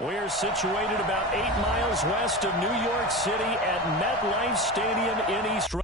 We're situated about 8 miles west of New York City at MetLife Stadium in East.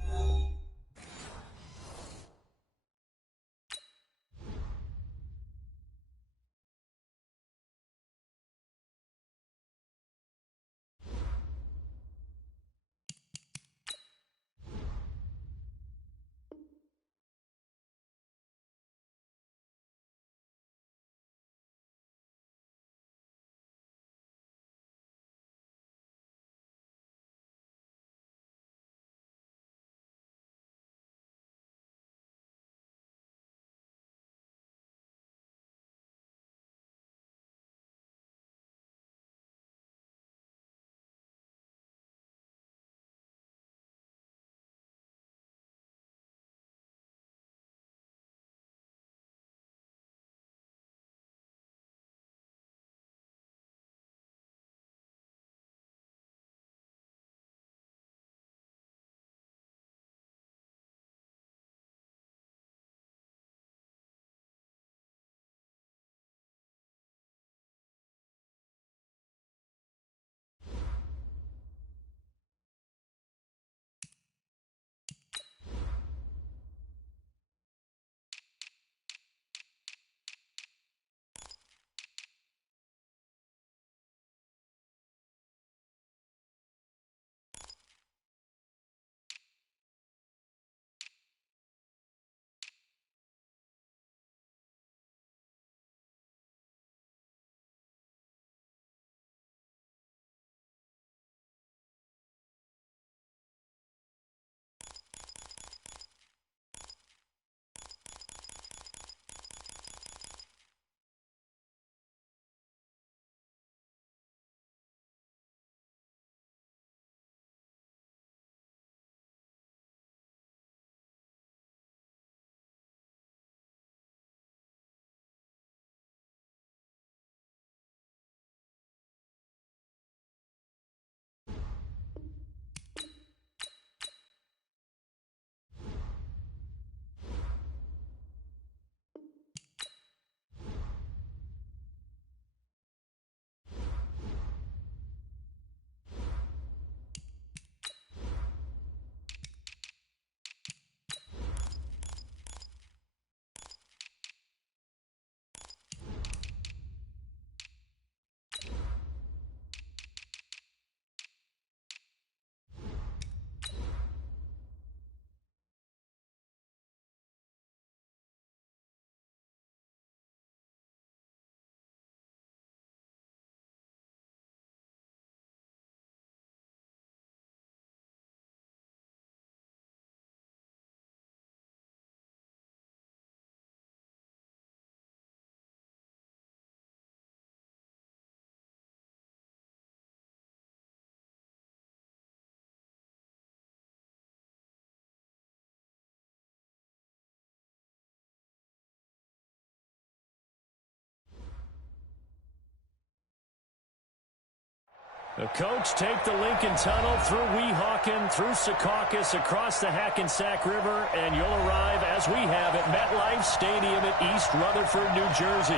The coach take the Lincoln Tunnel through Weehawken, through Secaucus, across the Hackensack River, and you'll arrive, as we have, at MetLife Stadium at East Rutherford, New Jersey.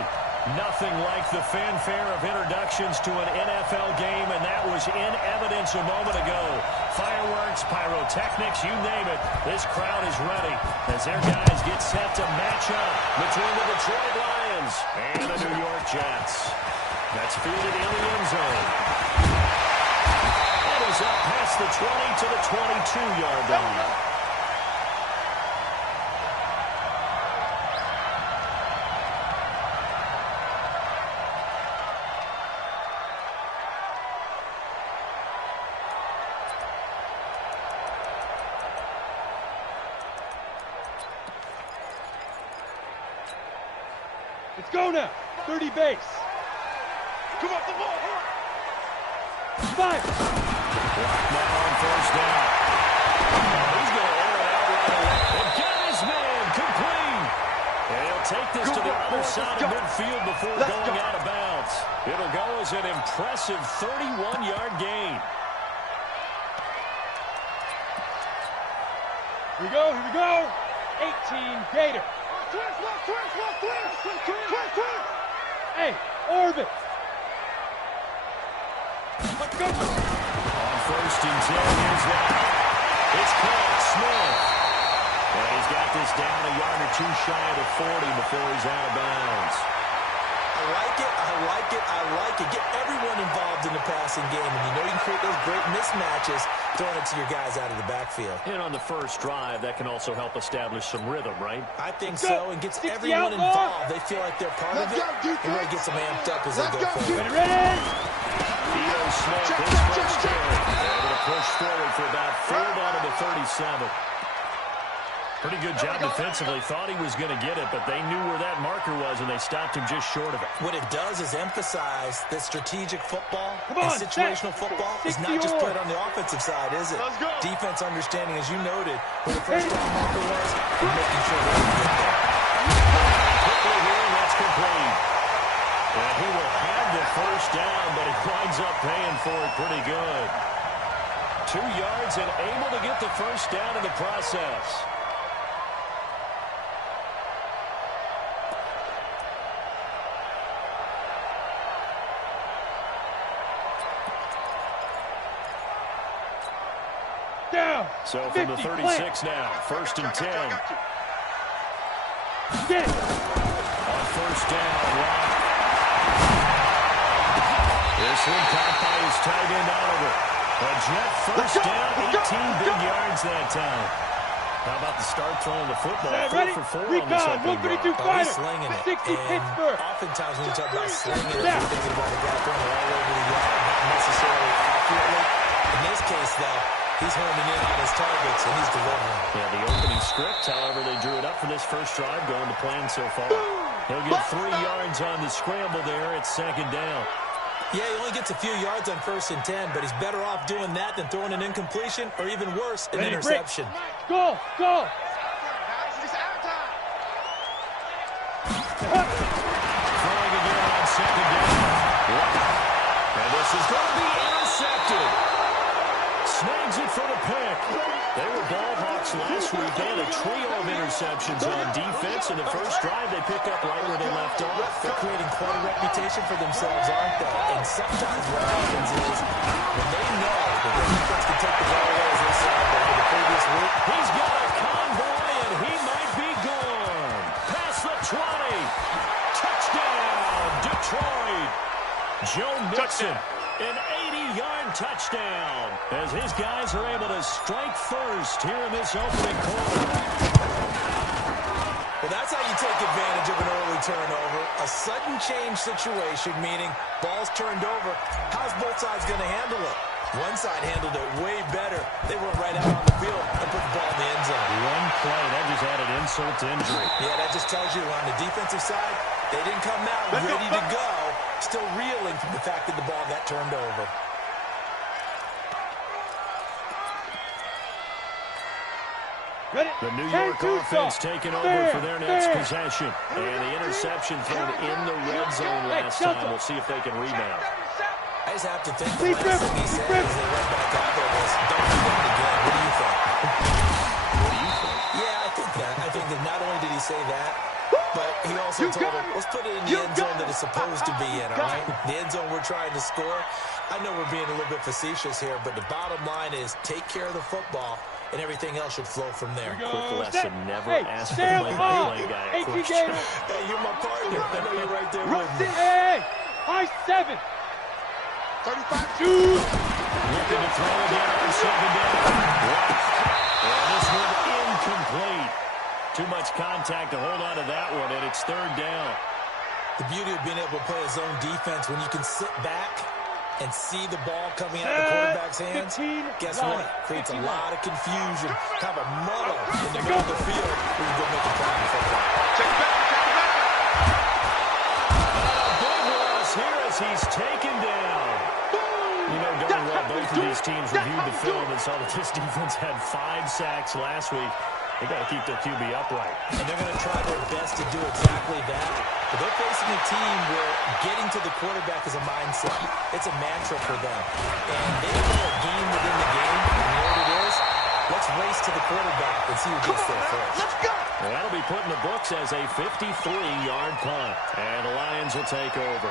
Nothing like the fanfare of introductions to an NFL game, and that was in evidence a moment ago. Fireworks, pyrotechnics, you name it. This crowd is ready as their guys get set to match up between the Detroit Lions and the New York Jets. That's fielded in the end zone. Up past the 20 to the 22-yard line. Let's go now. 30 base. Come off the ball. 5. Blocked now on first down. He's going to air it out right away. And got his man complete. And he'll take this to the other side of midfield before going out of bounds. It'll go as an impressive 31-yard gain. Here we go, here we go. 18 Gator. Twist. Hey, orbit. Let's go. On 1st and 10, here's that. It's caught. Smith. And he's got this down a yard or two shy of the 40 before he's out of bounds. I like it, I like it, I like it. Get everyone involved in the passing game. And you know you can create those great mismatches throwing it to your guys out of the backfield. And on the first drive, that can also help establish some rhythm, right? I think so, and gets everyone involved. They feel like they're part of it. It really gets them amped up as they go forward. Ready? Theo Smith, his first carry. Able to push forward for about 4 out of the 37. Pretty good job defensively. Thought he was going to get it, but they knew where that marker was, and they stopped him just short of it. What it does is emphasize that strategic football and situational football is not just played on the offensive side, is it? Defense understanding, as you noted, where the first down marker was, and making sure they can get there. Quickly here, that's complete. And he will have the first down, but he winds up paying for it pretty good. 2 yards and able to get the first down in the process. So from the 36 now, 1st and 10. Get it. On 1st down, Rock. This one caught by his tight end Oliver. A Jet first down, 18 big yards that time. How about the start throwing the football? 4 for 4 on this opening drive. He's slinging it. And oftentimes when you talk about slinging it, you're thinking about a guy throwing all over the yard, not necessarily accurately. In this case, though, he's homing in on his targets, and he's delivering. Yeah, the opening script, however, they drew it up for this first drive, going to plan so far. He'll get 3 yards on the scramble there at 2nd down. Yeah, he only gets a few yards on 1st and 10, but he's better off doing that than throwing an incompletion, or even worse, an interception. Go, go. Throwing again on 2nd down. And this is going to be intercepted. Snags it for the pick. They were ball hawks last week. They had a trio of interceptions on defense. In the first drive, they pick up right where they left off. They're creating quite a reputation for themselves, aren't they? And sometimes what happens is when they know that the defense can take the ball away, as they saw over the previous week. He's got a convoy, and he might be gone. Past the 20. Touchdown, Detroit. Joe Mixon. An 80-yard touchdown as his guys are able to strike first here in this opening quarter. Well, that's how you take advantage of an early turnover. A sudden change situation, meaning ball's turned over. How's both sides going to handle it? One side handled it way better. They went right out on the field and put the ball in the end zone. One play, that just added insult to injury. Yeah, that just tells you on the defensive side, they didn't come out ready to go. Still reeling from the fact that the ball got turned over. The New York offense taking over for their next possession. And the interception thrown in the red zone last time. We'll see if they can rebound. I just have to think the last thing he said as they went back out there was, don't do that again. What do you think? What do you think? Yeah, I think that. I think that not only did he say that, but he also told him, let's put it in the end zone that it's supposed to be in, all right? The end zone we're trying to score. I know we're being a little bit facetious here, but the bottom line is take care of the football, and everything else should flow from there. Quick lesson, never ask the play-by-play guy a question. Hey, you're my partner. I know you're right there with me. Hey, high 7. 35. Looking to throw again on 2nd down. And this one incomplete. Too much contact to hold on to that one, and it's 3rd down. The beauty of being able to play a zone defense, when you can sit back and see the ball coming out of the quarterback's hands, guess what? Creates a lot of confusion, kind of a muddle in the middle of the field where you go make a play in football. Check it back. A big loss here as he's taken down. You know darn well both of these teams reviewed the film and saw that this defense had 5 sacks last week. They got to keep their QB upright. And they're going to try their best to do exactly that. But they're facing a team where getting to the quarterback is a mindset. It's a mantra for them. And they play a game within the game. And you know what it is? Let's race to the quarterback and see who gets there first. Let's go. Well, that'll be put in the books as a 53-yard punt. And the Lions will take over.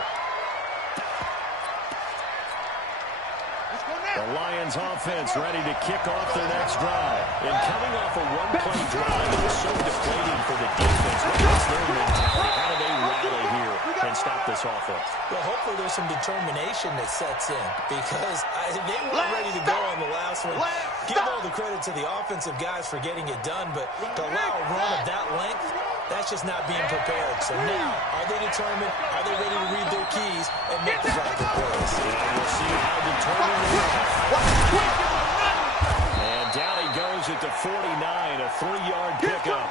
The Lions offense ready to kick off their next drive. And coming off a one-play drive, it was so deflating for the defense. What's their mentality? How do they rally here and stop this offense? Well, hopefully there's some determination that sets in because they weren't ready to go on the last one. Give all the credit to the offensive guys for getting it done, but to allow a run of that length, that's just not being prepared. So now, are they determined? Are they ready to read their keys and make the proper plays? And we'll see how determined they are. And down he goes at the 49, a 3-yard pickup.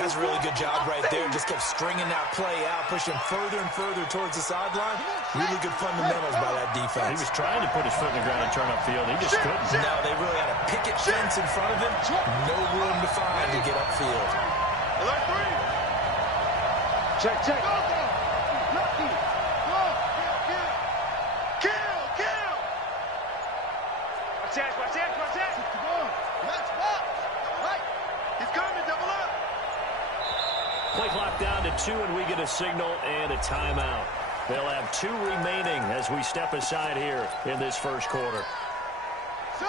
That's a really good job right there. Just kept stringing that play out, pushing further and further towards the sideline. Really good fundamentals by that defense. He was trying to put his foot in the ground and turn upfield. He just couldn't. No, they really had a picket fence in front of him. No room to find to get upfield. Check, check. Play clock down to 2, and we get a signal and a timeout. They'll have 2 remaining as we step aside here in this first quarter. They'll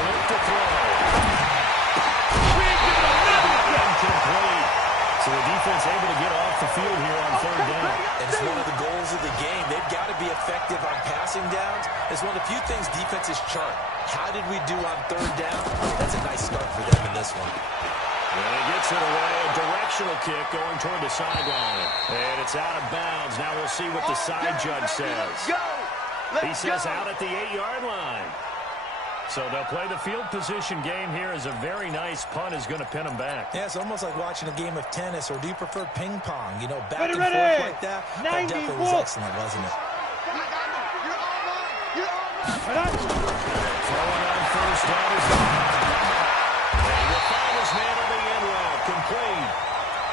look to throw. Incomplete. So the defense able to get off the field here on 3rd down. And it's one of the goals of the game. They've got to be effective on passing downs. It's one of the few things defenses chart. How did we do on 3rd down? That's a nice start for them in this one. And he gets it away. A directional kick going toward the sideline. And it's out of bounds. Now we'll see what the side judge says. He says out at the 8-yard line. So they'll play the field position game here as a very nice punt is going to pin them back. Yeah, it's almost like watching a game of tennis, or do you prefer ping pong? You know, back and forth like that. That definitely was excellent, wasn't it? Throwing on 1st down is and he will find his man on the end route. Complete.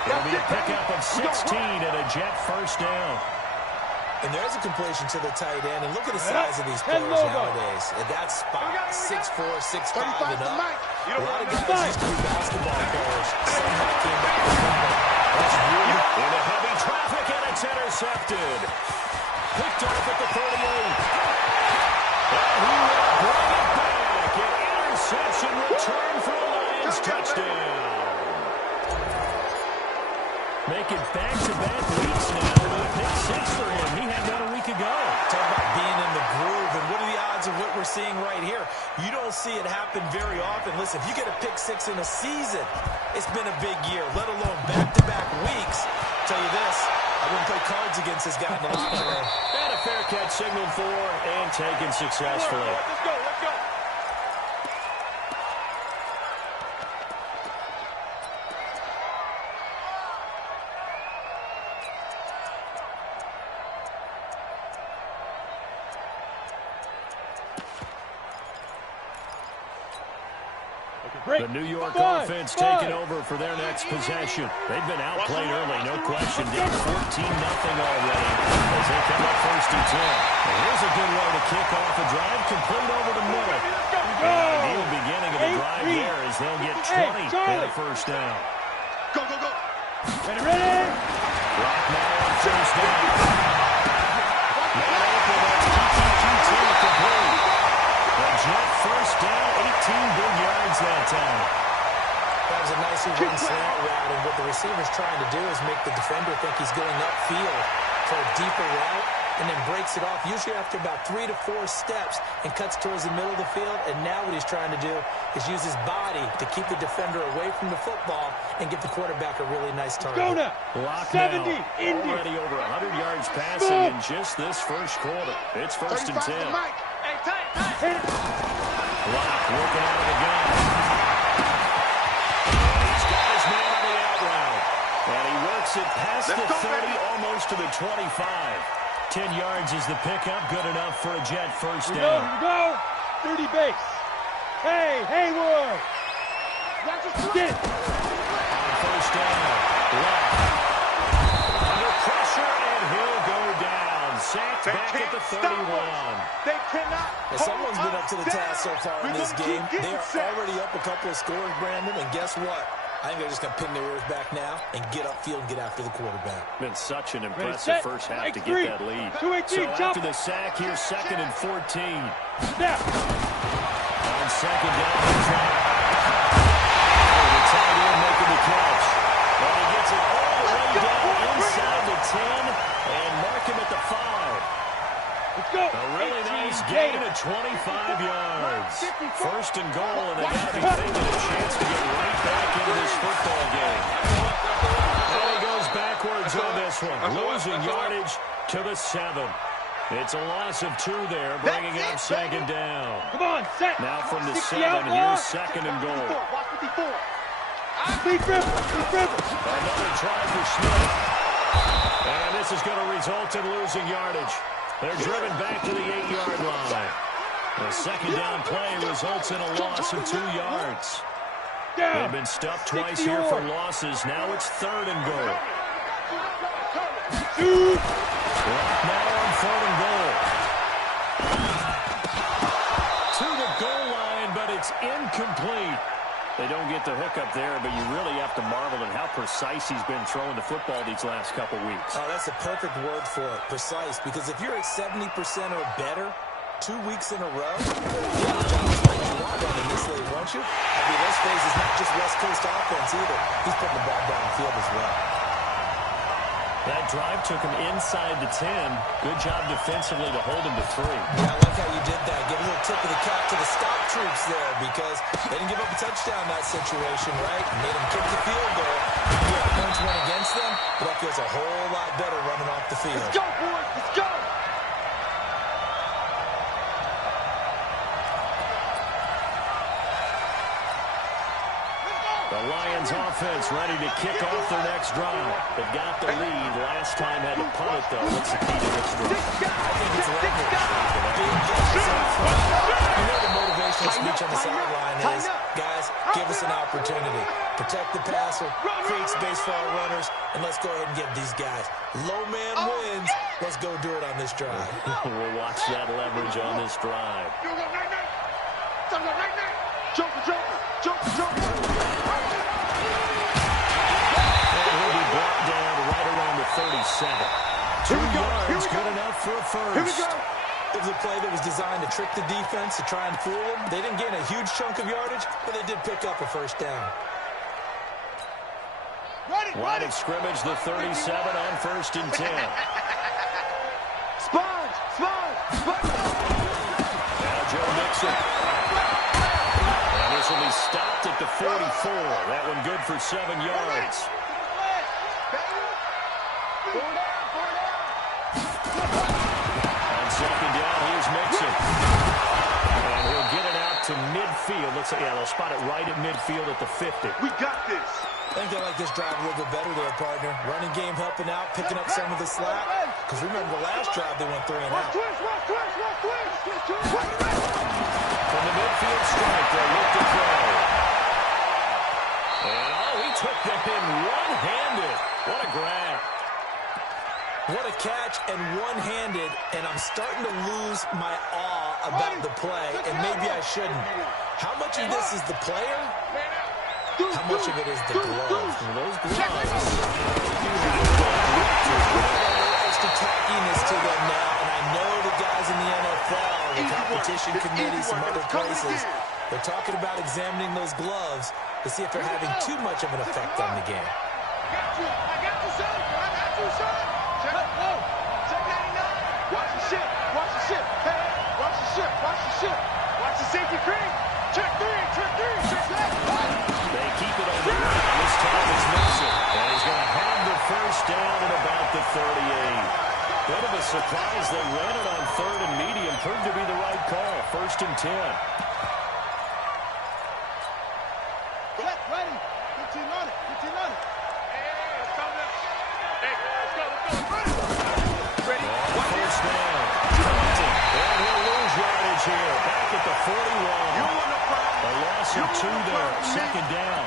It'll be a pickup of 16 and a Jet 1st down. And there's a completion to the tight end. And look at the size of these players nowadays. At that spot, 6'4", 6'5", and up. A lot of guys used to be basketball players. Somehow came back to football. That's really into heavy traffic, and it's intercepted. Picked off at the 38. And he will bring it back. An interception return for a Lions touchdown. Make it back-to-back weeks now. Pick 6 for him. He had one a week ago. Talk about being in the groove, and what are the odds of what we're seeing right here? You don't see it happen very often. Listen, if you get a pick 6 in a season, it's been a big year, let alone back-to-back weeks. I'll tell you this, I wouldn't play cards against this guy in the long term. And a fair catch signaled for and taken successfully. Let's go, let's go. The New York offense taking over for their next possession. They've been outplayed early, no question. Down 14-0 already as they come up 1st and 10. And here's a good way to kick off a drive, complete over the middle. The ideal beginning of the drive there is they'll get 20 and a 1st down. Go, go, go. Ready? Rock now on 1st down. Not open, that's TTQT complete. The Jet 1st down, 18 big yards that time. That was a nicely run slant route, and what the receiver's trying to do is make the defender think he's going upfield for a deeper route, and then breaks it off, usually after about 3 to 4 steps, and cuts towards the middle of the field. And now what he's trying to do is use his body to keep the defender away from the football and give the quarterback a really nice target. Go now. Lock 70, now. Already over 100 yards passing in just this first quarter. It's 1st and 10. Lock working out of the gun. He's got his man on the out route. And he works it past the 30, almost to the 25. 10 yards is the pickup. Good enough for a Jet 1st down. Here we go. 30 base. Hey, Haywood. Get it. On 1st down. Lock. Under pressure, and he'll go down. Sacked back at the 31. They cannot. Someone's been up to the task so far in this game. They are already up a couple of scores, Brandon, and guess what? I think they're just going to pin their ears back now and get upfield and get after the quarterback. Been such an impressive first half to get that lead. So after the sack, here's 2nd and 14. Snap. On 2nd down, the tight end making the catch. And he gets it all the way down inside the 10 and mark him at the 5. Let's go. A really nice gain of 25 yards. 1st and goal, and they got to be thinking a chance to get right back into this football game. And he goes backwards on this one, losing yardage to the 7. It's a loss of 2 there, bringing up 2nd down. Come on, set. Now from the 7, here's 2nd and goal. Another try for Smith. And this is going to result in losing yardage. They're driven back to the 8-yard line. The 2nd down play results in a loss of 2 yards. They've been stuffed twice here for losses. Now it's 3rd and goal. Now on 3rd and goal. To the goal line, but it's incomplete. They don't get the hook up there, but you really have to marvel at how precise he's been throwing the football these last couple weeks. Oh, that's a perfect word for it, precise, because if you're at 70% or better 2 weeks in a row, you want running this league, won't you? I mean, let's face it, it's not just West Coast offense either. He's putting the ball downfield as well. That drive took him inside the 10. Good job defensively to hold him to 3. Yeah, I like how you did that. Give a little tip of the cap to the stop troops there because they didn't give up a touchdown in that situation, right? Made them kick the field goal. Yeah, points went against them, but that feels a whole lot better running off the field. Let's go, boys. Let's go. The Lions offense ready to kick off their next drive. They've got the lead. Last time had to punt it, though. What's the key to this drive? I think it's leverage. Big guys up front. You know the motivational speech on the sideline is, guys, give us an opportunity. Protect the passer, create space for our runners, and let's go ahead and get these guys. Low man wins. Let's go do it on this drive. We'll watch that leverage on this drive. He'll be brought down right around the 37. 2 yards, good enough for a first. It was a play that was designed to trick the defense, to try and fool them. They didn't gain a huge chunk of yardage, but they did pick up a first down. Line of scrimmage, the 37 on 1st and 10. Sponge. Now Joe Mixon. And this will be stopped at the 44. That one good for 7 yards. On 2nd down, here's Mixon. And he'll get it out to midfield. Looks like, they'll spot it right at midfield at the 50. We got this. I think they like this drive a little bit better there, partner. Running game helping out, picking up some of the slack. Because remember the last drive, they went 3 and out. From the midfield strike, they'll look to throw. And, he took that in one-handed. What a grab. What a catch and one-handed, and I'm starting to lose my awe about the play, and maybe I shouldn't. How much of this is the player? How much of it is the glove? Those gloves. Extra tackiness to them now, and I know the guys in the NFL, the competition committee, some other places, they're talking about examining those gloves to see if they're having too much of an effect on the game. I got you, son. Check it. Check 99. Watch the ship. Hey, watch the ship. Watch the safety cream. Check 3. They keep it on the ground. This time it's Mixon. And he's going to have the first down at about the 38. Bit of a surprise. They ran it on 3rd and medium. Proved to be the right call. 1st and 10. Ready. 15 on it. Hey, let's go. Ready. First down. And he'll lose yardage here. Back at the 41. A loss of 2 there. 2nd down.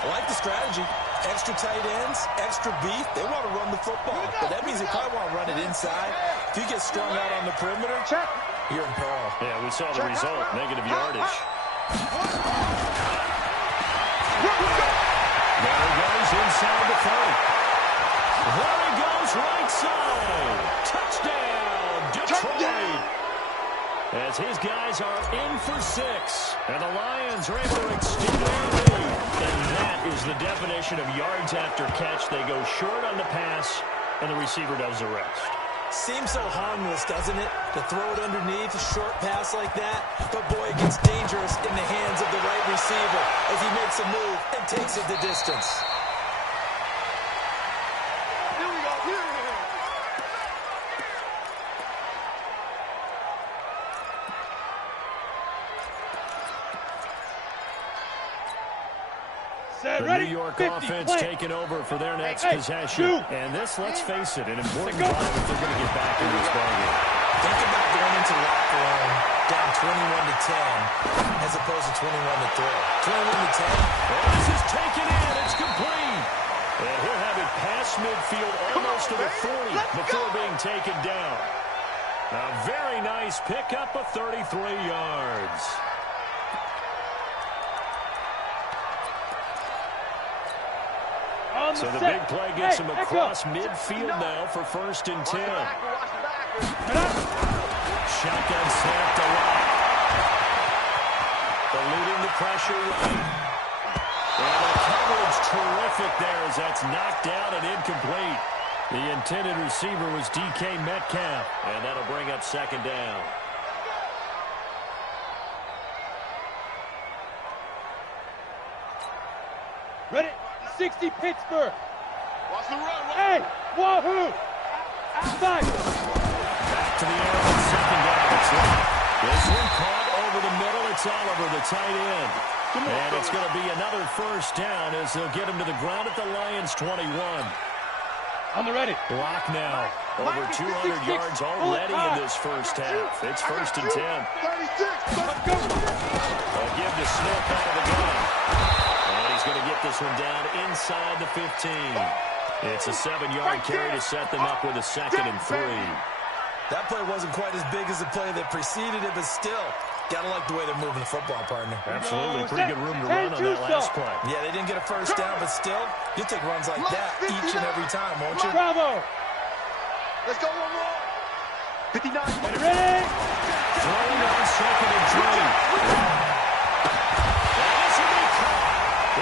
I like the strategy. Extra tight ends, extra beef. They want to run the football, but that means they probably want to run it inside. If you get strung out on the perimeter, you're in peril. Yeah, we saw the result. Negative yardage. goes right side. Touchdown, Detroit. As his guys are in for 6. And the Lions are able to extend their lead. And that is the definition of yards after catch. They go short on the pass, and the receiver does the rest. Seems so harmless, doesn't it? To throw it underneath, a short pass like that. But, boy, it gets dangerous in the hands of the right receiver as he makes a move and takes it the distance. Here we go. Here. The New York offense taking over for their next possession. And this, let's face it, an important drive if they're going to get back in this ballgame. Think about going into the locker room down 21-10 as opposed to 21-3. 21-10. This is taken in. It's complete. And he'll have it past midfield almost to the 40 before being taken down. A very nice pickup of 33 yards. So the big play gets him across midfield now for 1st and 10. Shotgun snap to Watt. Eluding the pressure right. And the coverage terrific there as that's knocked out and incomplete. The intended receiver was DK Metcalf. And that'll bring up 2nd down. Ready? 60 Pittsburgh. Watch the run. Hey, wahoo! Outside. Back to the air on 2nd down. It's Lott. This one caught over the middle. It's Oliver, the tight end. And it's going to be another 1st down as they'll get him to the ground at the Lions' 21. On the ready. Block now. Over 200 yards already in this 1st half. It's 1st and 10. 36. Let's go. They'll give to Smith out of the gun. And he's going to get this one down inside the 15. It's a 7-yard carry to set them up with a 2nd and 3. That play wasn't quite as big as the play that preceded it, but still, gotta like the way they're moving the football, partner. Absolutely. Pretty good room to run on that last play. Yeah, they didn't get a 1st down, but still, you'll take runs like that each and every time, won't you? Bravo. Let's go one more. 59. Ready? Throwing on 2nd and 3. And this will be caught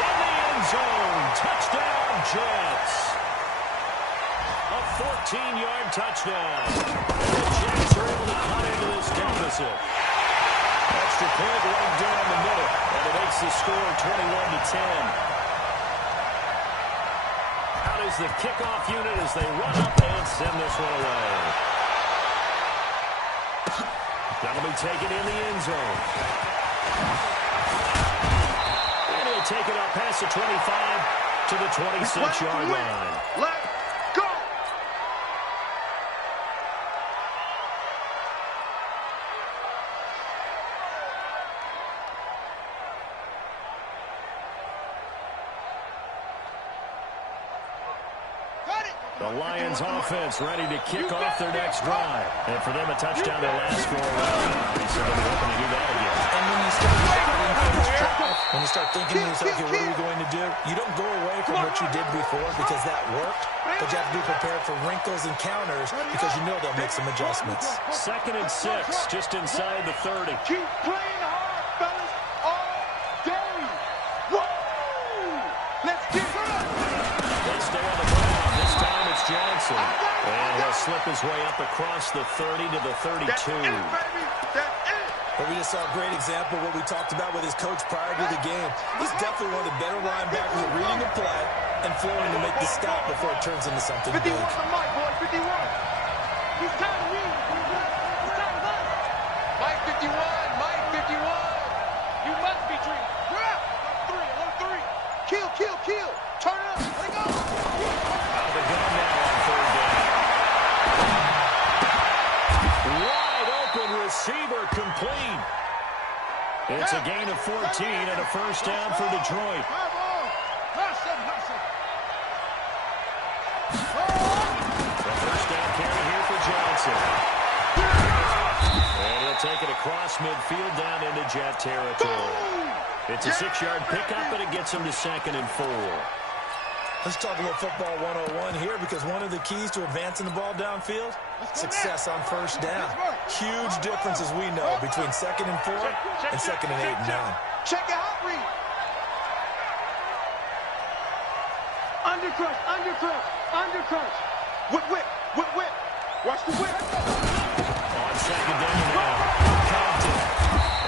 in the end zone. Touchdown, Jets. A 14-yard touchdown. And the Jets are able to cut into this deficit. Extra point right down the middle. And it makes the score 21-10. Out is the kickoff unit as they run up and send this one away. That'll be taken in the end zone. And he'll take it up past the 25 to the 26-yard line. Let's go. The Lions offense ready to kick off their next drive. And for them, a touchdown their last go around. So they'll be hoping to do that again. And when you start thinking to yourself, okay, what are we going to do? You don't go away from what you did before because that worked, but you have to be prepared for wrinkles and counters because you know they'll make some adjustments. 2nd and 6, just inside the 30. Keep playing hard, fellas, all day. Woo! Let's get it. They stay on the ground. This time it's Johnson. And he'll slip his way up across the 30 to the 32. That's it, baby. That's it. But we just saw a great example of what we talked about with his coach prior to the game. He's definitely one of the better linebackers at reading a play and flowing to make the stop before it turns into something 51 big. to Mike, boy, 51. He's tired of me. He's tired of us. Mike 51, Mike 51. You must be dreaming. Grab. 3, 1, 3. Kill. Turn it up. Let go. Out of the gun now on 3rd down. Wide open receiver complete. It's a gain of 14 and a 1st down for Detroit. The 1st down carry here for Johnson. And he'll take it across midfield down into Jet territory. It's a 6-yard pickup, and it gets him to 2nd and 4. Let's talk a little football 101 here, because one of the keys to advancing the ball downfield, success on first down. Huge difference, as we know, between 2nd and 4 and 2nd and 8 and 9. Check it out, read. Undercrush, undercrush, undercrush. Whip. Watch the whip. On 2nd down now, Compton.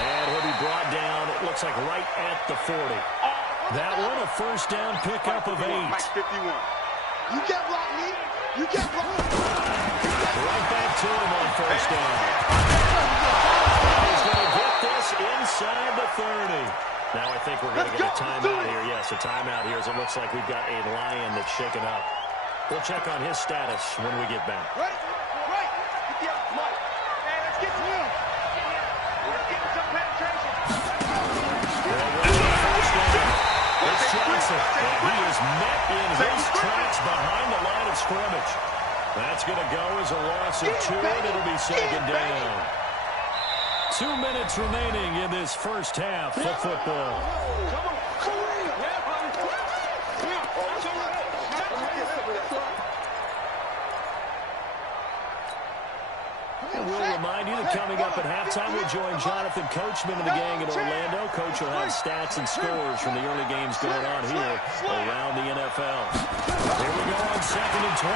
And he'll be brought down, it looks like right at the 40. That one, a first down pickup of 8. Mike 51. You get blocked, me. You get blocked. Right back to him on first down. He's going to get this inside the 30. Now I think we're going to get a timeout here. Yes, a timeout here, as it looks like we've got a Lion that's shaken up. We'll check on his status when we get back. Right. Get the other Mike. Hey, let's get to him. Let's get some penetration. It's Johnson, and he is met in his tracks behind the line of scrimmage. That's going to go as a loss of 2, and it'll be 2nd down. 2 minutes remaining in this first half of football. And we'll remind you that coming up at halftime, we'll join Jonathan Coachman and the gang in Orlando. Coach will have stats and scores from the early games going on here around the NFL. Here we go on 2nd and 12.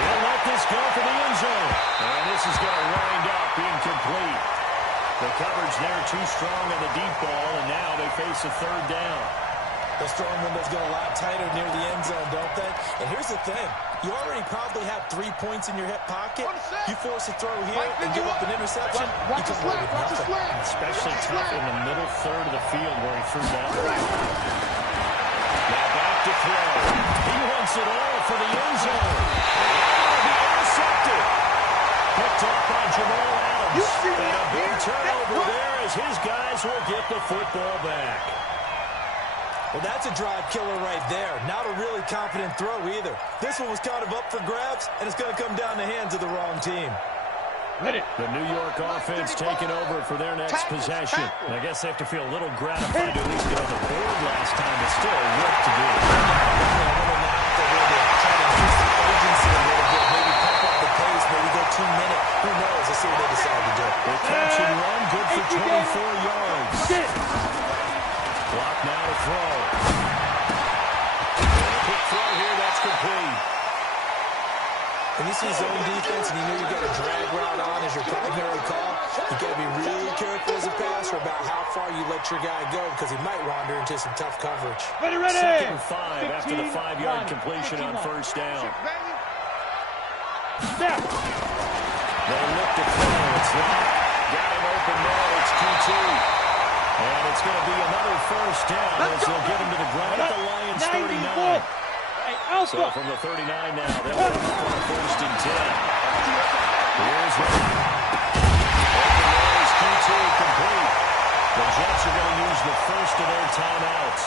They'll let this go for the end zone. And this is going to wind up incomplete. The coverage there too strong on the deep ball, and now they face a 3rd down. The strong window's get a lot tighter near the end zone, don't they? And here's the thing. You already probably have 3 points in your hip pocket. You force a throw here and give up an interception, you come away with nothing. Especially tough in the middle third of the field where he threw that. Now back to throw. He wants it all for the end zone. He intercepted. Picked up by Jamal Adams. And a big turnover there as his guys will get the football back. Well, that's a drive killer right there. Not a really confident throw either. This one was kind of up for grabs, and it's going to come down the hands of the wrong team. The New York offense taking over for their next possession. I guess they have to feel a little gratified to at least get on the board last time, but still work to do. Maybe pump up the pace, maybe go 2 minutes. Who knows? Let's see what they decide to do. The catch and run, good for 24 yards. Clock now to throw. And a quick throw here, that's complete. When you see zone defense and you know you've got a drag route on as your primary call, you've got to be really careful as a passer about how far you let your guy go, because he might wander into some tough coverage. Ready. 2nd and 5 after the 5-yard completion on first down. Snap. They look to throw. It's locked. Got him open there. It's Q2. And it's going to be another first down as they'll get him to the ground at the Lions 39. So from the 39 now, they'll run for a 1st and 10. Here's one. Open there is Q2 complete. The Jets are going to use the first of their timeouts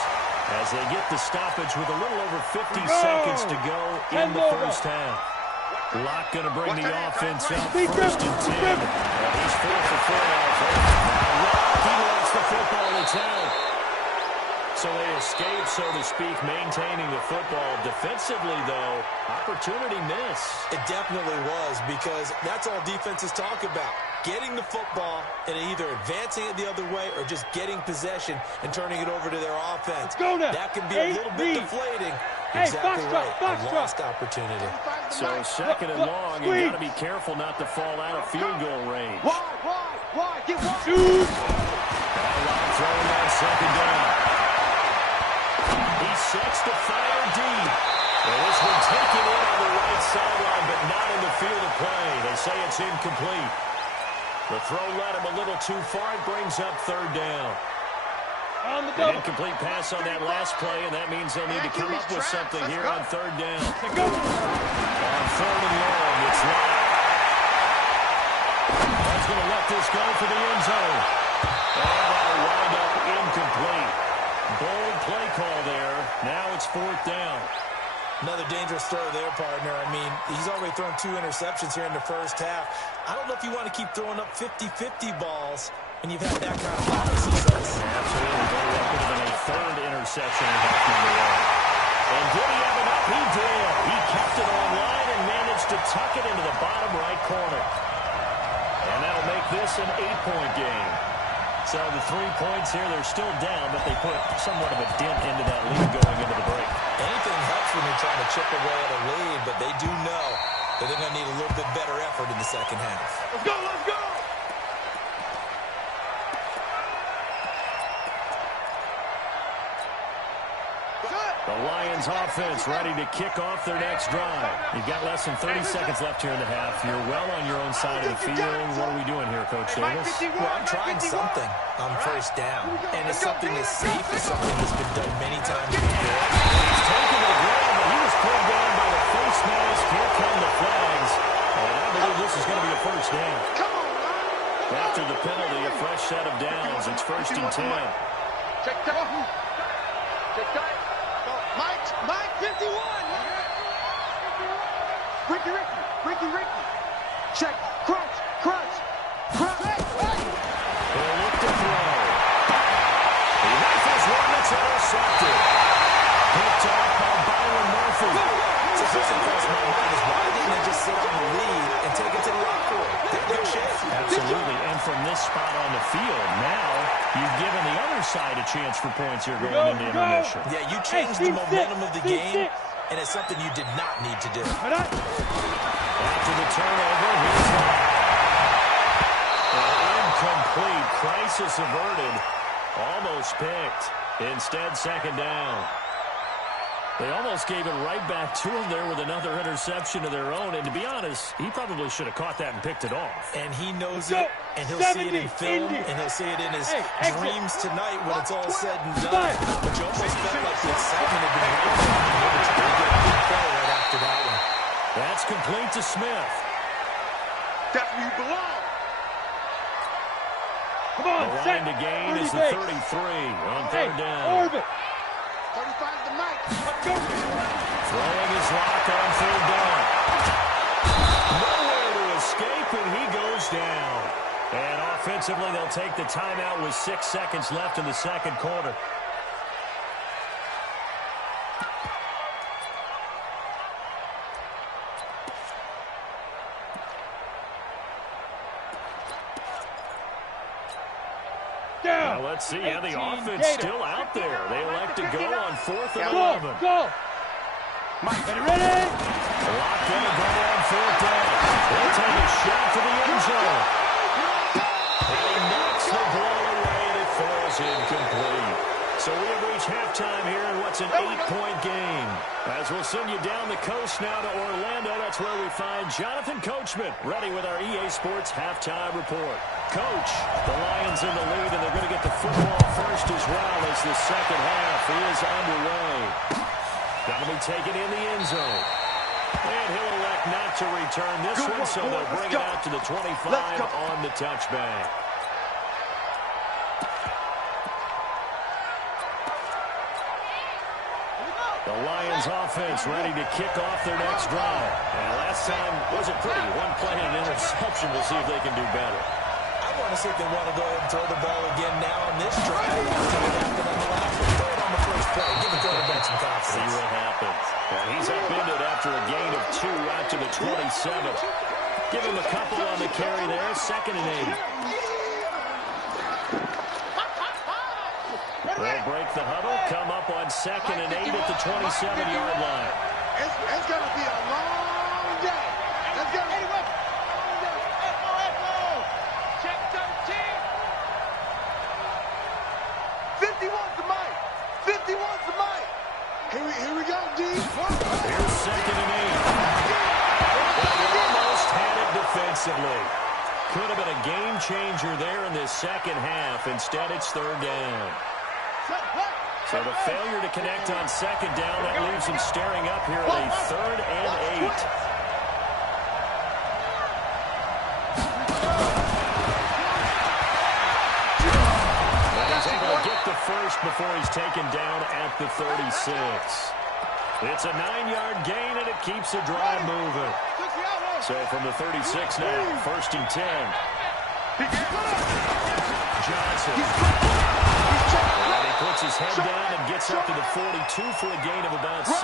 as they get the stoppage with a little over 50 seconds to go in the first half. Locke going to bring the offense up 1st and 10. He's 4 for 4 now. Locke, he wants the football. It's out. So they escape, so to speak, maintaining the football. Defensively, though, opportunity miss. It definitely was, because that's all defenses talk about. Getting the football and either advancing it the other way or just getting possession and turning it over to their offense. That can be a little bit deflating. Exactly right. A lost opportunity. So 2nd and long, you got to be careful not to fall out of field goal range. Why? Get one. Shoot. Locke throwing on 2nd down. He sets the fire deep. Well, this one taken in on the right sideline, but not in the field of play. They say it's incomplete. The throw led him a little too far. It brings up 3rd down. An incomplete pass on that last play, and that means they'll need to come up with something here on 3rd down. On 3rd and long, it's Locke. He's going to let this go for the end zone. And that'll wind up incomplete. Bold play call there. Now it's 4th down. Another dangerous throw there, partner. I mean, he's already thrown 2 interceptions here in the first half. I don't know if you want to keep throwing up 50-50 balls when you've had that kind of lack of success. Absolutely. Very well could have been a third interception in half number one. And did he have enough? He did. He kept it online and managed to tuck it into the bottom right corner. And that'll make this an 8-point game. So the 3 points here, they're still down, but they put somewhat of a dent into that lead going into the break. Anything helps when you're trying to chip away at a lead, but they do know that they're going to need a little bit better effort in the second half. Let's go, let's go! The Lions offense ready to kick off their next drive. You've got less than 30 seconds left here in the half. You're well on your own side of the field. What are we doing here, Coach Davis? Well, I'm trying something on first down. And it's something that's safe. It's something that's been done many times before. He's taking the ground, but he was pulled down by the face mask. Here come the flags. And I believe this is going to be a first down. After the penalty, a fresh set of downs. It's 1st and 10. Check that. Check that. Mike 51. Ricky. Check. Crunch. He'll look to throw. He rifles one that's intercepted. Picked off by Byron Murphy. So first thing crossed my mind is why didn't they just sit on the lead and take it to the locker room? They're in good shape. Absolutely. And from this spot on the field, now you've given the other side a chance for points here going into intermission. Yeah, you changed the momentum of the game, and it's something you did not need to do. After the turnover, here's an incomplete. Crisis averted. Almost picked. Instead, second down. They almost gave it right back to him there with another interception of their own. And to be honest, he probably should have caught that and picked it off. And he knows it, and he'll see it in film, and he'll see it in his dreams tonight when it's all said and done. But you almost felt like the excitement had been right behind him, but you could get a big play right after that one. That's complete to Smith. That's where you belong. Come on, the line to gain is the 33 on third down. 35's the Mike. Throwing his lock on third down. Nowhere to escape, and he goes down. And offensively, they'll take the timeout with 6 seconds left in the second quarter. Now let's see how the offense still out there. They elect to go on 4th and 11. Go! Mike, ready? Locked in to go on 4th down. They'll take a shot to the end zone. And he knocks the ball away, and it falls incomplete. So we have reached halftime here in what's an 8-point game. As we'll send you down the coast now to Orlando, that's where we find Jonathan Coachman, ready with our EA Sports halftime report. Coach, the Lions in the lead, and they're going to get the football first as well as the second half is underway. Got to be taken in the end zone. And he'll elect not to return this one, so they'll bring it out to the 25 on the touchback. The Lions offense ready to kick off their next drive. And last time wasn't pretty. One play and an interception. We'll see if they can do better. I want to see if they want to go ahead and throw the ball again now on this drive. After what happened on the last one. Throw it on the first play. Give the quarterback some confidence. See what happens. And he's upended after a gain of 2 out to the 27. Give him a couple on the carry there. 2nd and 8. They'll break the huddle, come up on 2nd and 8 at the 27-yard line. It's going to be a long day. Let's go. 51's the mic. 51's the mic. Here we go, D. Here's 2nd and 8. They almost had it defensively. Could have been a game changer there in this second half. Instead, it's 3rd down. So the failure to connect on 2nd down, that leaves them staring up here at a 3rd and 8. He's able to get the first before he's taken down at the 36. It's a 9-yard gain, and it keeps the drive moving. So from the 36 now, 1st and 10. Johnson. And he puts his head down and gets up to the 42 for a gain of about 6.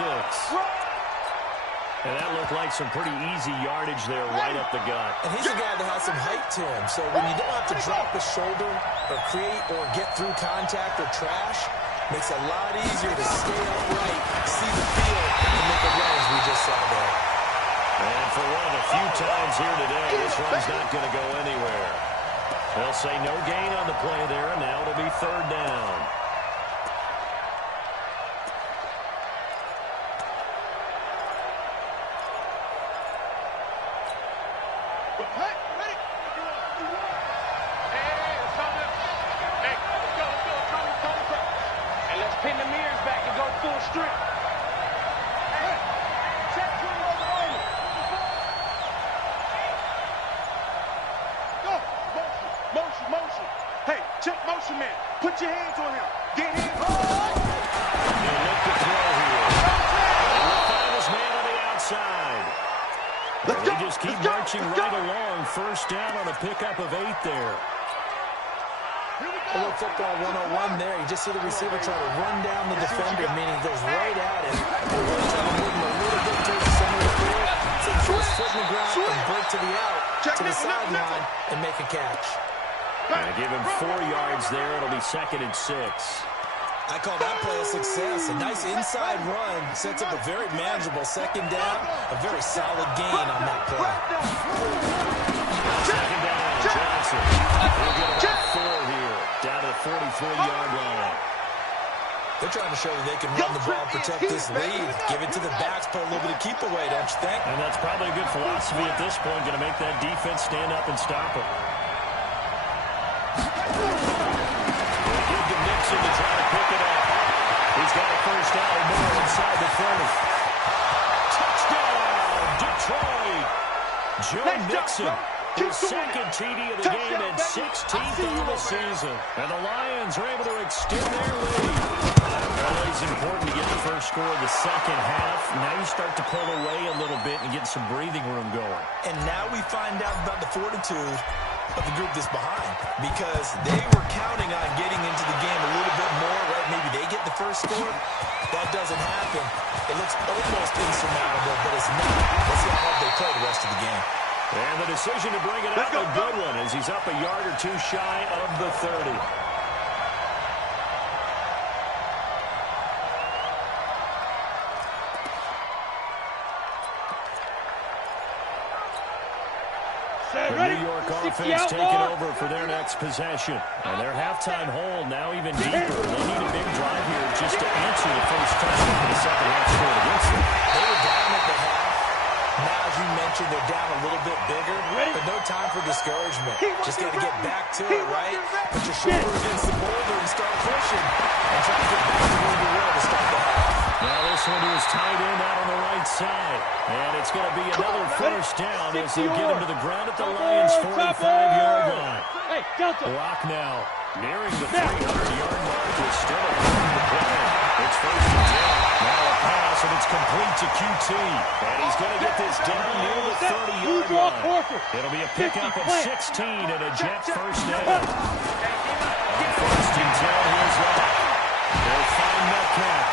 And that looked like some pretty easy yardage there right up the gut. And he's a guy that has some height to him. So when you don't have to drop a shoulder or create or get through contact or trash, makes it a lot easier to stay upright, see the field, and make a run as we just saw there. And for one of the few times here today, this run's not going to go anywhere. They'll say no gain on the play there, and now it'll be 3rd down. Pin the mirrors back and go full strength. Hey, check 20 over on it. Go. Motion, motion. Hey, check motion man. Put your hands on him. Get him. He'll look to throw here. And he'll find his man on the outside. They just keep marching right along. 1st down on a pickup of 8 there. A little football 101 there. You just see the receiver try to run down the defender, meaning he goes right at him. They're really trying to move him a little bit towards the center of the field. So he puts his foot in the ground and break to the out, to the sideline, and make a catch. And give him 4 yards there. It'll be 2nd and 6. I call that play a success. A nice inside run sets up a very manageable 2nd down. A very solid gain on that play. 2nd down, Johnson. He'll get about 4 here, down to the 43-yard line. They're trying to show that they can run the ball, protect this lead, give it to the backs, put a little bit of keep away, don't you think? And that's probably a good philosophy at this point, going to make that defense stand up and stop it. They'll give to Nixon to try to pick it up. He's got a 1st down more inside the 30. Touchdown, Detroit. Joe Nixon. His 2nd TD of the game and 16th on the season. And the Lions are able to extend their lead. Always important to get the 1st score of the 2nd half. Now you start to pull away a little bit and get some breathing room going. And now we find out about the fortitude of the group that's behind, because they were counting on getting into the game a little bit more, right? Maybe they get the 1st score. That doesn't happen. It looks almost insurmountable, but it's not. Let's see how hard they play the rest of the game. And the decision to bring it up, a good one, as he's up a yard or 2 shy of the 30. The New York offense taking over for their next possession. And their halftime hold now even deeper. They need a big drive here just to answer the 1st touchdown for the 2nd half scored against them. They were down at the half. Now, as you mentioned, they're down a little bit bigger, but no time for discouragement. Just got to get back to it, right? Put your shoulder against the boulder and start pushing. And try to get back to where you were to start the half. Now this one is tight end out on the right side. And it's going to be another 1st down as they get him to the ground at the Lions' 45-yard line. Rock now nearing the 300-yard mark with still a the play. It's 1st and 10. Now a pass, and it's complete to QT. And he's going to get this down near the 30-yard line. It'll be a pickup of 16 and a Jet 1st down. 1st and 10, here's that. They'll find Metcalf.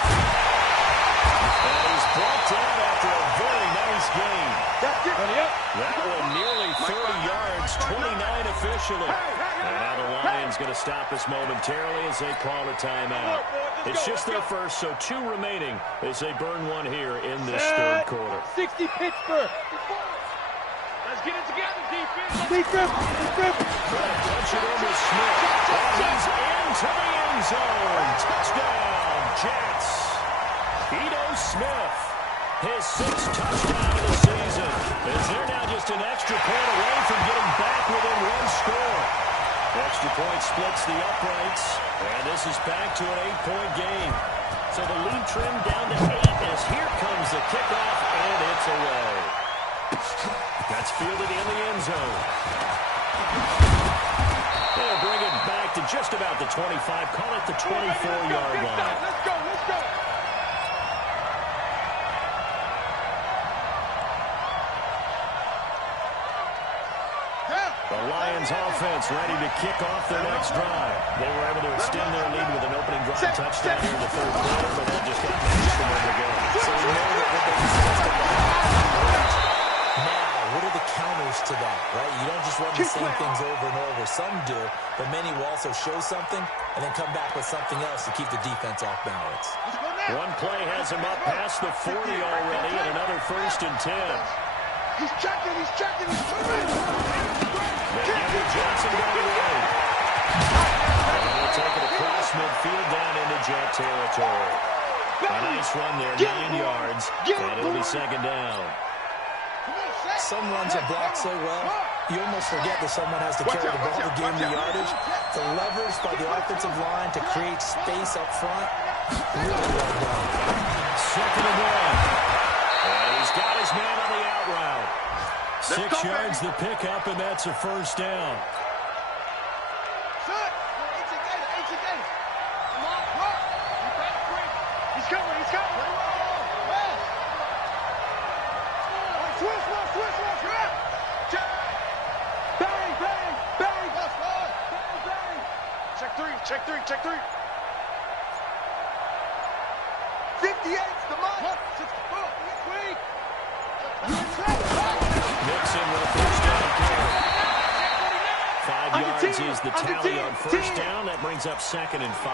And he's brought down after a very nice game. That one nearly 30 yards, 29 officially. And now the Lions going to stop us momentarily as they call a timeout. It's just their 1st, so 2 remaining as they burn one here in this 3rd quarter. 60 Pittsburgh. Let's get it together, defense. Try to punch it in with Smith. And he's into the end zone. Touchdown, Jets. Ito Smith, his 6th touchdown of the season. As they're now just an extra point away from getting back within 1 score. Extra point splits the uprights, and this is back to an 8-point game. So the lead trimmed down to 8 as here comes the kickoff, and it's away. That's fielded in the end zone. They'll bring it back to just about the 25, call it the 24-yard line. Let's go. The Lions offense ready to kick off their next drive. They were able to extend their lead with an opening drive touchdown here in the third quarter, but that just got managed from where to go. So we know that what they discussed about. Now, what are the counters to that, right? You don't just run the same things over and over. Some do, but many will also show something and then come back with something else to keep the defense off balance. One play has him up past the 40 already, and another 1st and 10. He's checking, he's moving. Johnson going away. And they'll take it across midfield down into Jet territory. A nice run there, 9 yards, and it'll be 2nd down. Some runs are blocked so well, you almost forget that someone has to carry the ball to gain the yardage. The leverage by the offensive line to create space up front, really well done. 2nd and 1. And he's got his man on the out route. 6 yards the pickup, and that's a 1st down. He's coming. Check three. 58's the mark. Nixon with a 1st down carry. 5 yards is the tally on 1st down. That brings up 2nd and 5.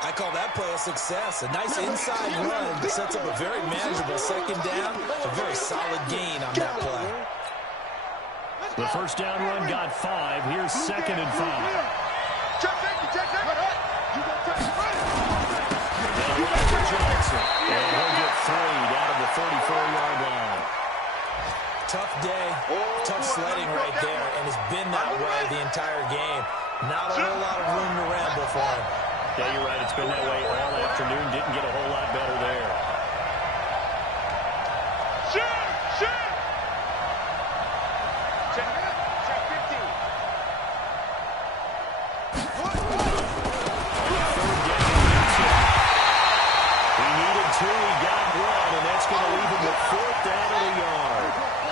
I call that play a success. A nice inside run that sets up a very manageable 2nd down. A very solid gain on that play. The 1st down run got 5. Here's 2nd and 5. Johnson. And he'll get 3 down at the 34-yard line. Tough day, tough sledding right there, and it's been that way the entire game. Not a whole lot of room to ramble for him. Yeah, you're right. It's been that way all afternoon. Didn't get a whole lot better there.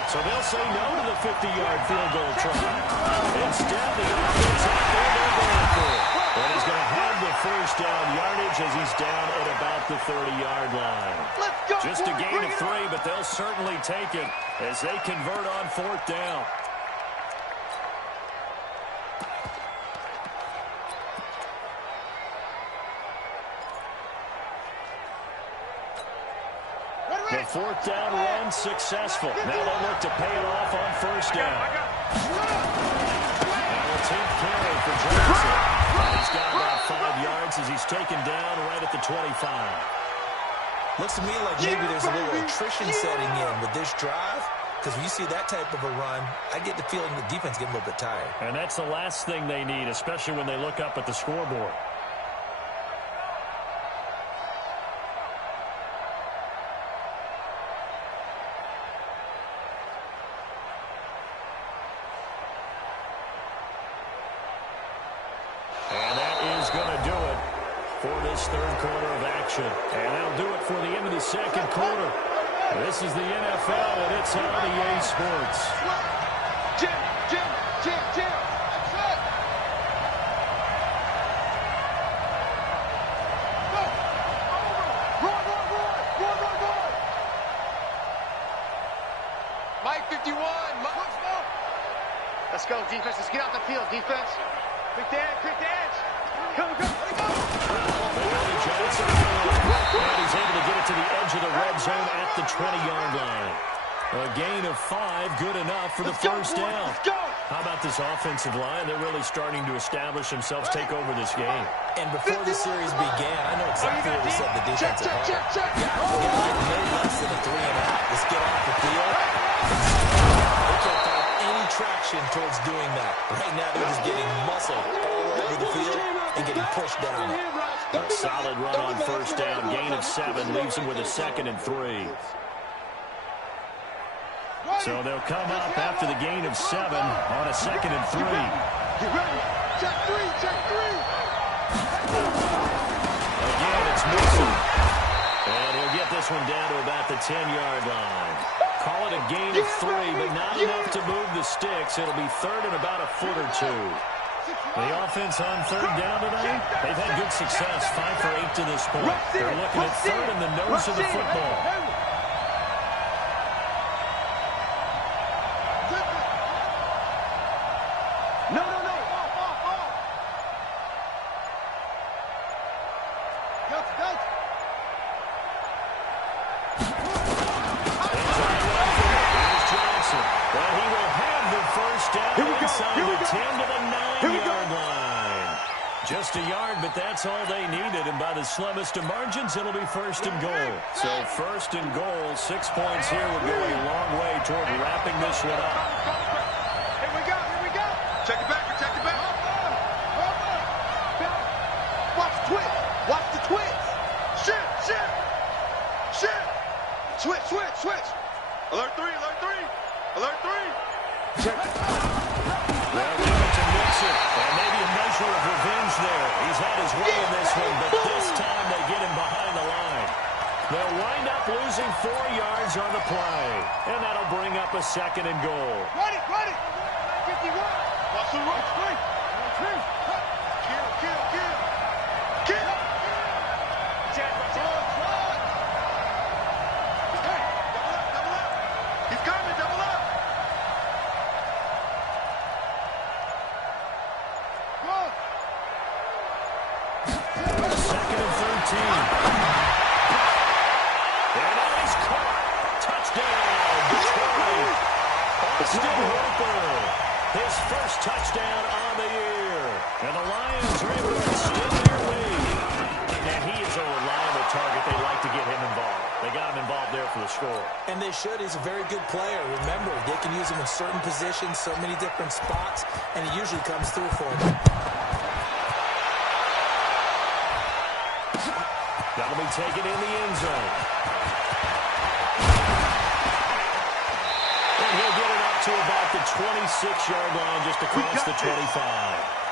So they'll say no to the 50-yard field goal try. Instead, the offense out there, they're going for it. And he's going to have the 1st down yardage as he's down at about the 30-yard line. Just a gain of 3, but they'll certainly take it as they convert on 4th down. The 4th down run successful. Now they'll look to pay it off on 1st down. Now a 10th carry for Johnson. He's got about 5 yards as he's taken down right at the 25. Looks to me like maybe there's a little attrition setting in with this drive, because when you see that type of a run, I get the feeling the defense getting a little bit tired. And that's the last thing they need, especially when they look up at the scoreboard. Third quarter of action. And that'll do it for the end of the 2nd quarter. This is the NFL, and it's on EA Sports. Jim. That's it. Go. Roar. Mike 51. Let's go, defense. Let's get out the field, defense. Quick the edge. Come. Johnson, and he's able to get it to the edge of the red zone at the 20-yard line. A gain of 5, good enough for the 1st down. How about this offensive line? They're really starting to establish themselves, take over this game. And before the series began, I know exactly what we said the defensive part. No less than a 3-and-out. Let's get off the field. They can't find any traction towards doing that. Right now, they're just getting muscle all over the field and getting pushed down. A solid run on 1st down. Gain of 7 leaves him with a 2nd and 3. So they'll come up after the gain of 7 on a 2nd and 3. Get ready. Check 3. Again, it's Nixon. And he'll get this one down to about the 10-yard line. Call it a gain of 3, but not enough to move the sticks. It'll be third and about a foot or 2. The offense on third down tonight, they've had good success, 5 for 8 to this point. They're looking at third in the nose of the football. No. Well, he will have the first down inside the 10 to the 9-yard line. Just a yard, but that's all they needed. And by the slimmest of margins, it'll be first and goal. So first and goal, 6 points here would go a long way toward wrapping this one up. Here we go. Check it back. Watch the twist. Shit. Switch. Alert 3. Check it. Well, able to mix it. And maybe a measure of revenge there. He's had his way in this one, but this time they get him behind the line. They'll wind up losing 4 yards on the play. And that'll bring up a second and goal. Ready. 51. Watch the right. Kill. He's coming, double up. Second and 13. And now he's caught. Touchdown, Detroit. Austin Hooper. His first touchdown on the year. And the Lions are able to extend their lead. And he is a reliable target. They like to get him involved. They got him involved there for the score. And they should. He's a very good player. Remember, they can use him in certain positions, so many different spots, and he usually comes through for them. That'll be taken in the end zone. And he'll get it up to about the 26-yard line, just across the 25.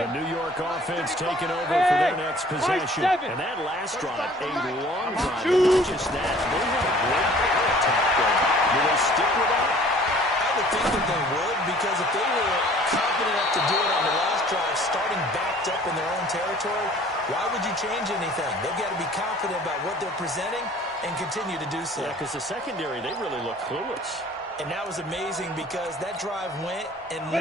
The New York offense taking over for their next possession. And that last drive, a long drive. Not just that, they had a great air attack going. Will they stick with that? I would think that they would, because if they were confident enough to do it on the last drive, starting backed up in their own territory, why would you change anything? They've got to be confident about what they're presenting and continue to do so. Yeah, because the secondary, they really look clueless. And that was amazing because that drive went and no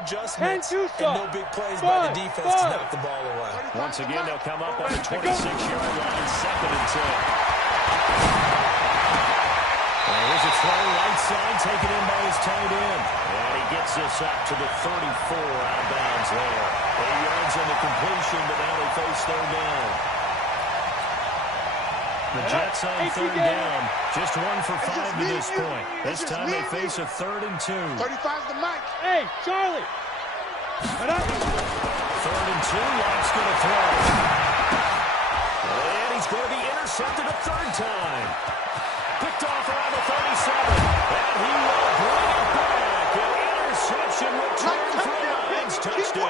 adjustments and no big plays by the defense to knock the ball away. Once again, they'll come up on the 26-yard line, second and 10. Here's a throw right side, taken in by his tight end. And he gets this up to the 34 out of bounds there. 8 yards on the completion, but now they face third down. The Jets on third down, just 1 for 5 to this point. This time they face a 3rd and 2. 35's the mic. Hey, Charlie. Head up. 3rd and 2, Lock's going to throw. And he's going to be intercepted a third time. Picked off around the 37. And he will bring it back. An interception return for the Lions. Touchdown.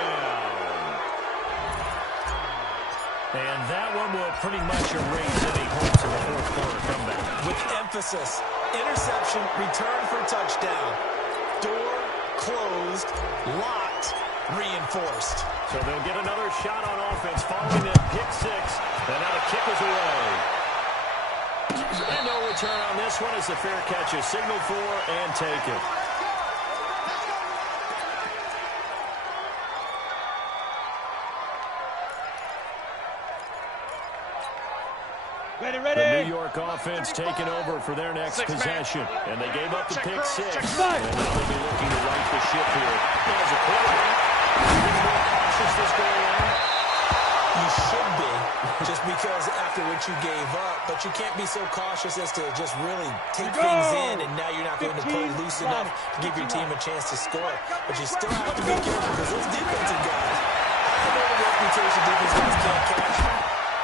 And that one will pretty much erase any hopes of a fourth quarter comeback. With emphasis, interception, return for touchdown. Door closed, locked, reinforced. So they'll get another shot on offense following that pick 6. And now the kick is away. And no return on this one as the fair catch is signaled for and taken. Ready. The New York offense taking over for their next possession. And they gave up the pick 6. And now they'll be looking to right the ship here. As a quarterback, you're more cautious this go around. You should be, just because after what you gave up. But you can't be so cautious as to just really take things in, and now you're not going to play loose enough to give your team a chance to score. But you still have to be careful because those defensive guys, I know the reputation defensive guys can't catch.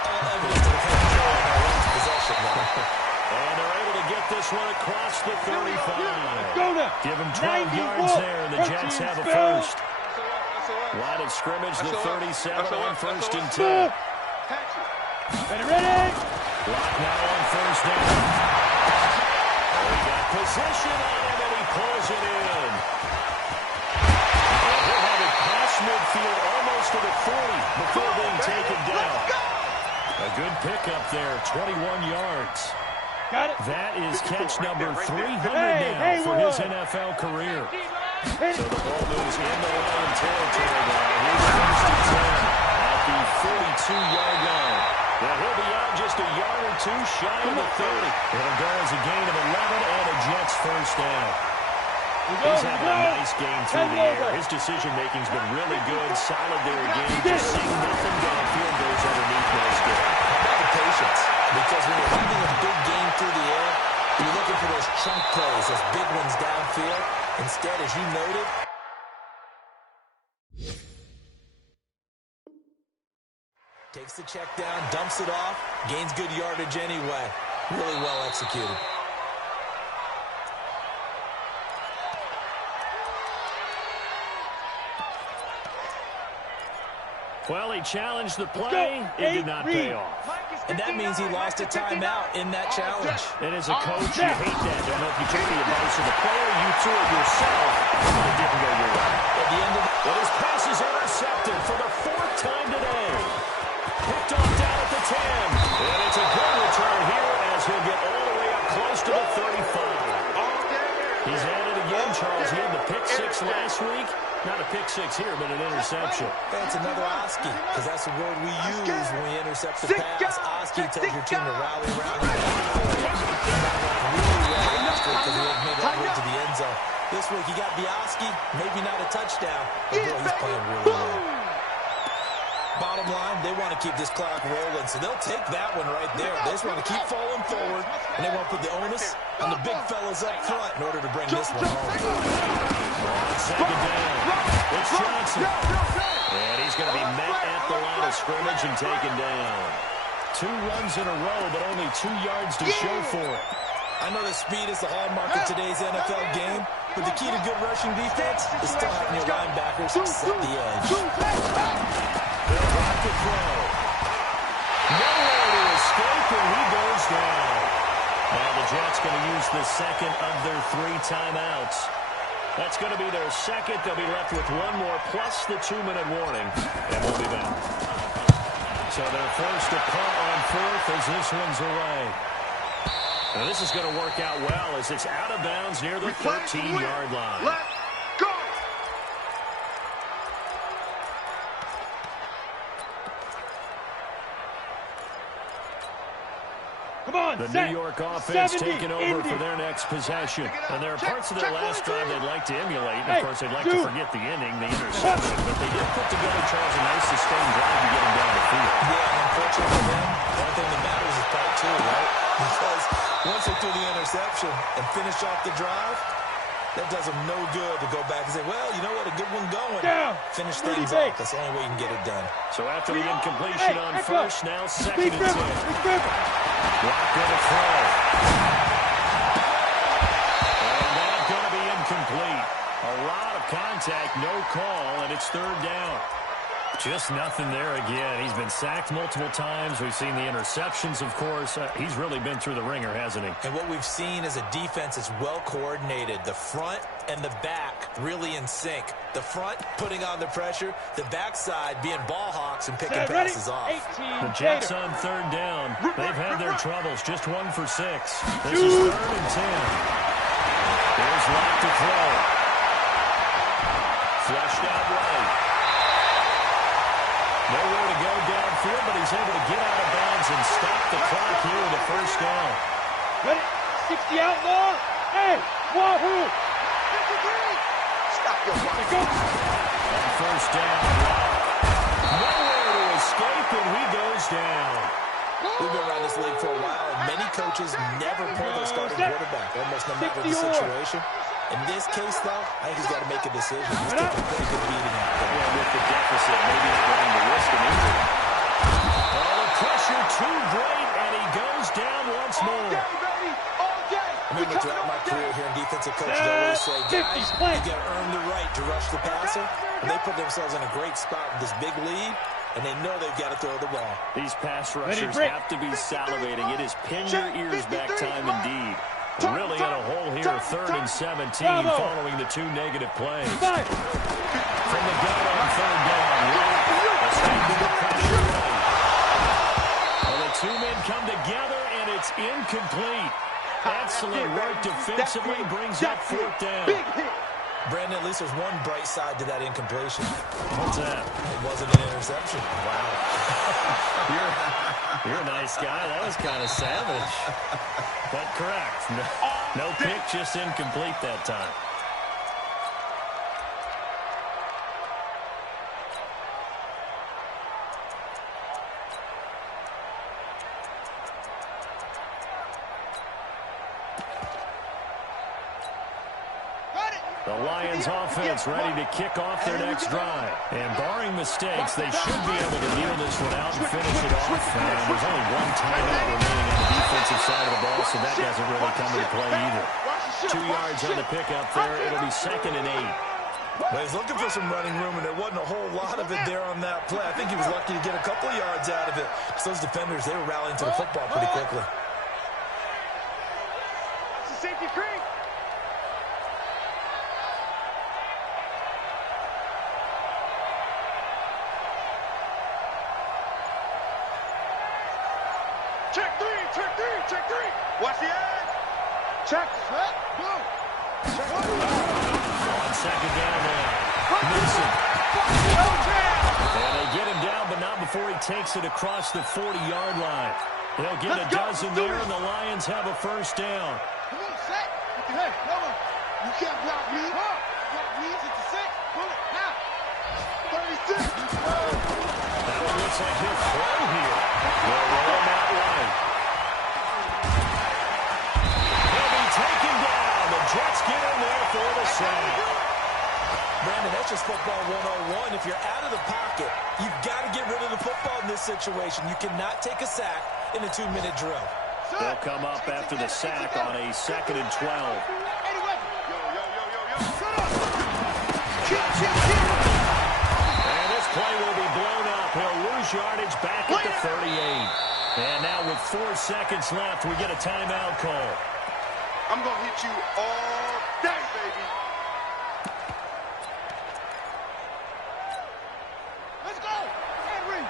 All evidence to the contrary in our last possession. And they're able to get get this one across the 35. Go now. Give him 12 yards there, and the Jets have a first. Line of scrimmage, the 37 on 1st and 10. Ready? Block now on 1st down. He got position on him, and he pulls it in. And he'll have it past midfield almost to the 40 before being taken down. A good pickup there, 21 yards. Got it. That is catch number 300 now for his NFL career. So the ball moves into Lion territory now. Here's 1st and 10 at the 42-yard line. Well, he'll be out just a yard or two shy of the 30. It'll go as a gain of 11 and a Jets first down. He's having a nice game through the air. His decision-making's been really good, solid there again. Just seeing nothing downfield goes underneath most good. How about the patience? Because when you're having a big game through the air, you're looking for those chunk plays, those big ones downfield. Instead, as you noted, takes the check down, dumps it off, gains good yardage anyway. Really well executed. Well, he challenged the play. It did not pay off. And that means he lost a timeout in that challenge. And as a coach, you hate that. Don't know if you took the advice of the player, you threw it yourself, but it didn't go your way. At the end of but his pass is intercepted for the 4th time today. Picked off down at the 10. And it's a good return here as he'll get all the way up close to the 35. He's at it again, Charles. He had the pick 6 last week. Not a pick 6 here, but an interception. That's another Oski, because that's the word we use when we intercept the pass. Oski tells your team to rally around him. Really well last week because he had made all the way to the end zone. This week he got the Oski, maybe not a touchdown, but boy, he's playing really well. Bottom line, they want to keep this clock rolling, so they'll take that one right there. They just want to keep falling forward, and they want to put the onus on the big fellas up front in order to bring this one home. On 2nd down, it's Johnson. And he's going to be met at the line of scrimmage and taken down. 2 runs in a row, but only 2 yards to show for it. I know that speed is the hallmark of today's NFL game, but the key to good rushing defense is still having your linebackers set the edge. They'll drop the throw. Nowhere to escape, and he goes down. Now the Jets going to use the second of their 3 timeouts. That's going to be their second. They'll be left with 1 more, plus the 2-minute warning, and we'll be back. So they're forced to punt on 4th as this one's away. Now this is going to work out well as it's out of bounds near the 13-yard line. Let's go! Come on, The New York offense taking over for their next possession. And there are parts of their last drive they'd like to emulate. And, of course, they'd like to forget the ending, the interception. But they did put together, Charles, a nice sustained drive to get them down the field. Yeah, and unfortunately for them, the only thing that matters is part 2, right? Because once they threw the interception and finished off the drive, that does them no good to go back and say, well, you know what, a good one going. Finish things off. That's the only way you can get it done. So after the incompletion on first, now 2nd and 10. Blocked in a throw. And that's going to be incomplete. A lot of contact, no call, and it's 3rd down. Just nothing there again. He's been sacked multiple times. We've seen the interceptions, of course. He's really been through the ringer, hasn't he? And what we've seen is a defense that's well coordinated. The front and the back really in sync. The front putting on the pressure. The backside being ball hawks and picking passes off. The Jets on 3rd down. They've had their troubles. Just 1 for 6. This is 3rd and 10. Here's Locke to throw. Flushed out right. Nowhere to go downfield, but he's able to get out of bounds and stop the clock here with a 1st down. Ready? 60 outlaw. Hey, wahoo! Stop your running. On 1st down, nowhere to escape, and he goes down. We've been around this league for a while, and many coaches never pull their starting quarterback, almost no matter the situation. In this case, though, I think he's got to make a decision. He's taking a pretty good beating out there. Yeah, with the deficit, maybe he's willing to risk an injury. Oh, the pressure too great, and he goes down once more. All day, baby! All day! guys, you got to earn the right to rush the passer. And they put themselves in a great spot with this big lead, and they know they've got to throw the ball. These pass rushers have to be salivating. It is pin your ears back time indeed. Really in a hole here, 3rd and 17 following the 2 negative plays. From the gun on 3rd down, well, the 2 men come together, and it's incomplete. Excellent work defensively, brings up 4th down. Brandon, at least there's one bright side to that incompletion. What's that? It wasn't an interception. Wow. You're a nice guy. That was kind of savage. But correct. No pick, just incomplete that time. The Lions offense ready to kick off their next drive. And barring mistakes, they should be able to kneel this one out and finish it off. And there's only 1 timeout remaining on the defensive side of the ball, so that doesn't really come into play either. 2 yards on the pickup there. It'll be 2nd and 8. Well, he's looking for some running room, and there wasn't a whole lot of it there on that play. I think he was lucky to get a couple of yards out of it. So those defenders, they were rallying to the football pretty quickly. It's a safety screen. Check three. Watch the edge. Check, set, go. On 2nd down now. Newsom. And they get him down, but not before he takes it across the 40-yard line. They'll get a dozen there, and the Lions have a 1st down. Come on, set. Hey, come on. You can't block me. Block me. 66. Pull it. Now. 36. That one looks like he'll throw here. They'll roll him out right. He'll be taken down. The Jets get in there for the sack. Brandon, that's just football 101. If you're out of the pocket, you've got to get rid of the football in this situation. You cannot take a sack in a 2-minute drill. They'll come up after the sack on a 2nd and 12. And this play will be blown up. He'll lose yardage back at the 38. And now with 4 seconds left, we get a timeout call. I'm going to hit you all day, baby. Let's go. Henry.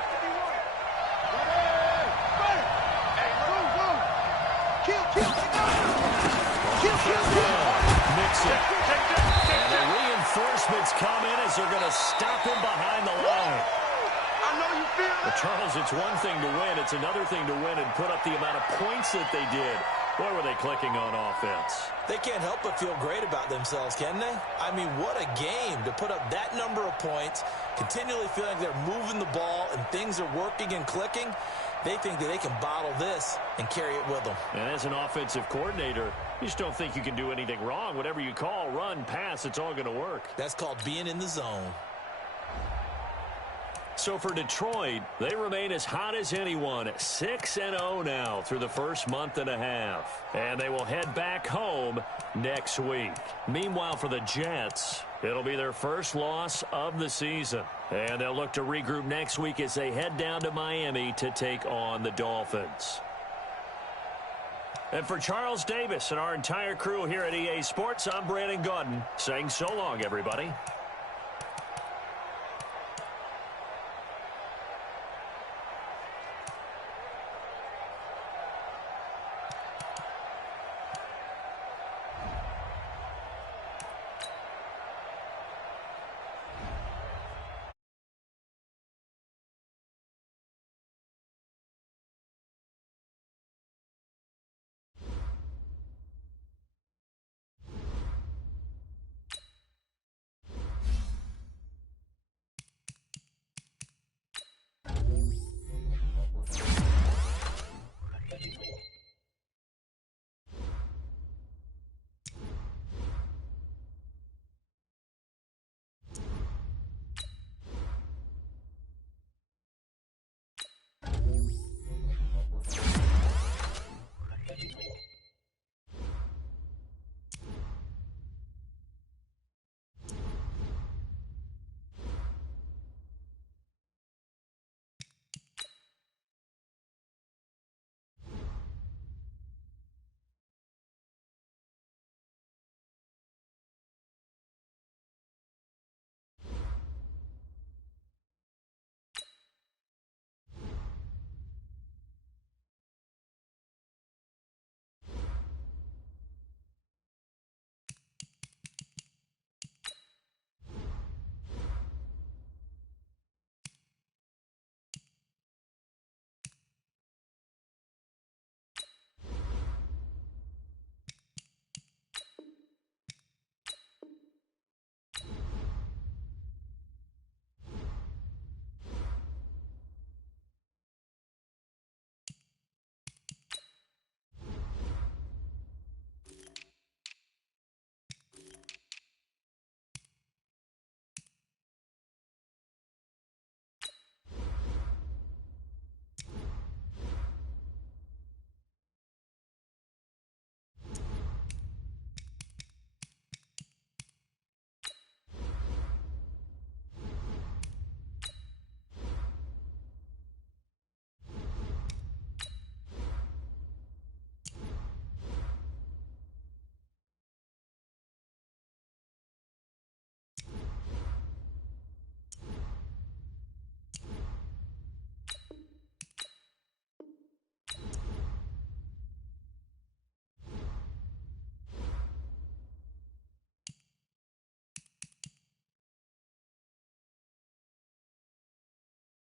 Mixon. And the reinforcements come in as they're going to stop him behind the line. I know you feel it. But Charles, it's one thing to win. It's another thing to win and put up the amount of points that they did. Boy, were they clicking on offense. They can't help but feel great about themselves, can they? I mean, what a game to put up that number of points, continually feeling like they're moving the ball and things are working and clicking. They think that they can bottle this and carry it with them. And as an offensive coordinator, you just don't think you can do anything wrong. Whatever you call, run, pass, it's all going to work. That's called being in the zone. So for Detroit, they remain as hot as anyone, 6-0 now through the first month and a half. And they will head back home next week. Meanwhile, for the Jets, it'll be their first loss of the season. And they'll look to regroup next week as they head down to Miami to take on the Dolphins. And for Charles Davis and our entire crew here at EA Sports, I'm Brandon Gaudin saying so long, everybody.